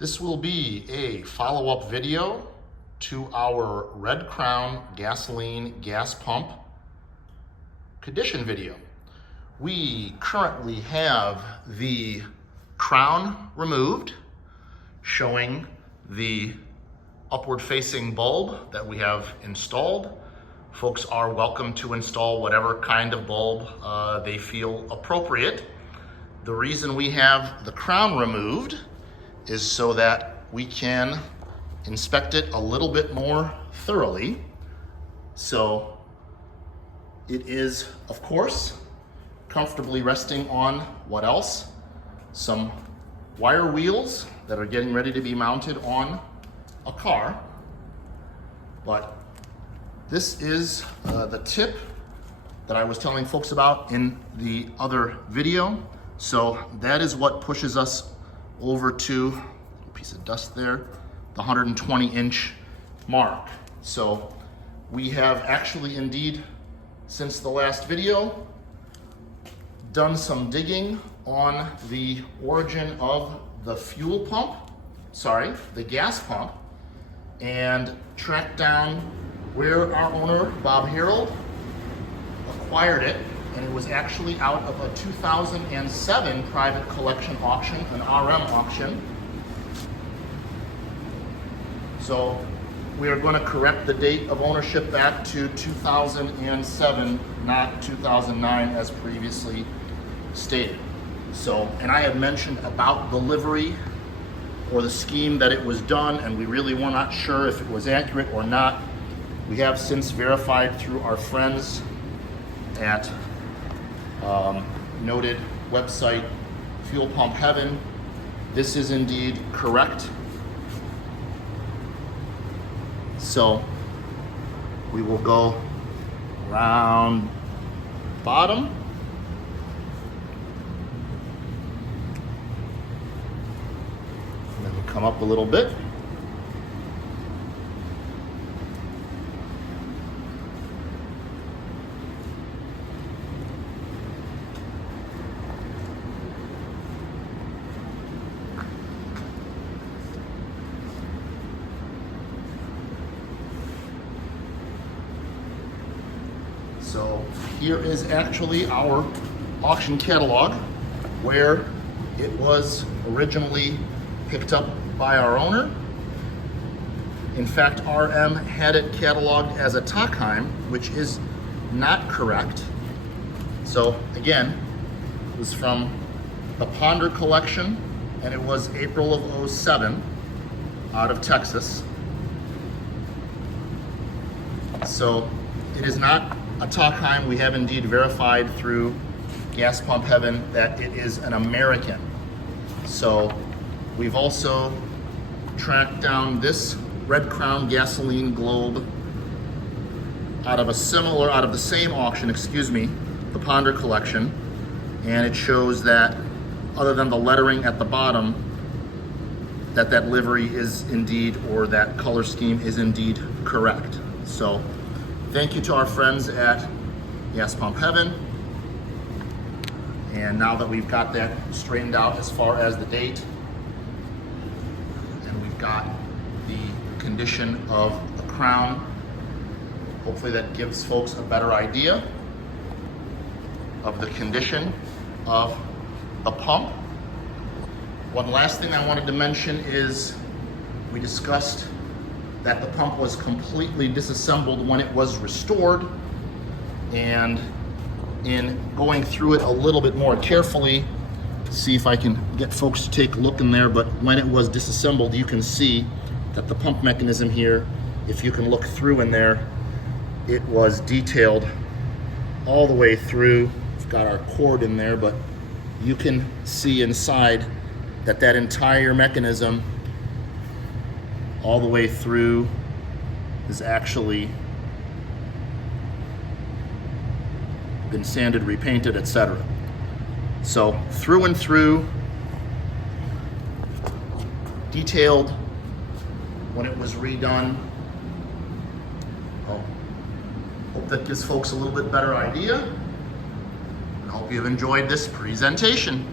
This will be a follow-up video to our Red Crown gasoline gas pump condition video. We currently have the crown removed, showing the upward facing bulb that we have installed. Folks are welcome to install whatever kind of bulb they feel appropriate. The reason we have the crown removed is so that we can inspect it a little bit more thoroughly. So it is, of course, comfortably resting on what else? Some wire wheels that are getting ready to be mounted on a car. But this is the tip that I was telling folks about in the other video. So that is what pushes us over to, a piece of dust there, the 120-inch mark. So we have actually indeed, since the last video, done some digging on the origin of the fuel pump, the gas pump, and tracked down where our owner, Bob Harold, acquired it. And it was actually out of a 2007 private collection auction, an RM auction. So we are going to correct the date of ownership back to 2007, not 2009 as previously stated. So, and I had mentioned about the livery or the scheme that it was done, and we really were not sure if it was accurate or not. We have since verified through our friends at noted website Fuel Pump Heaven. This is indeed correct. So we will go around bottom, and then we come up a little bit. So here is actually our auction catalog where it was originally picked up by our owner. In fact, RM had it cataloged as a Takheim, which is not correct. So again, it was from the Ponder collection, and it was April of '07 out of Texas. So it is not a Takheim. We have indeed verified through Gas Pump Heaven that it is an American. So we've also tracked down this Red Crown gasoline globe out of the same auction, the Ponder collection, and it shows that other than the lettering at the bottom, that livery is indeed, or that color scheme is indeed correct. So thank you to our friends at Gas Pump Heaven. And now that we've got that straightened out as far as the date, and we've got the condition of the crown, hopefully that gives folks a better idea of the condition of the pump. One last thing I wanted to mention is we discussed that the pump was completely disassembled when it was restored, and in going through it a little bit more carefully, see if I can get folks to take a look in there, but when it was disassembled, you can see that the pump mechanism here, if you can look through in there, it was detailed all the way through. We've got our cord in there, but you can see inside that entire mechanism all the way through is actually been sanded, repainted, etc. So through and through, detailed when it was redone. Hope that gives folks a little bit better idea. I hope you've enjoyed this presentation.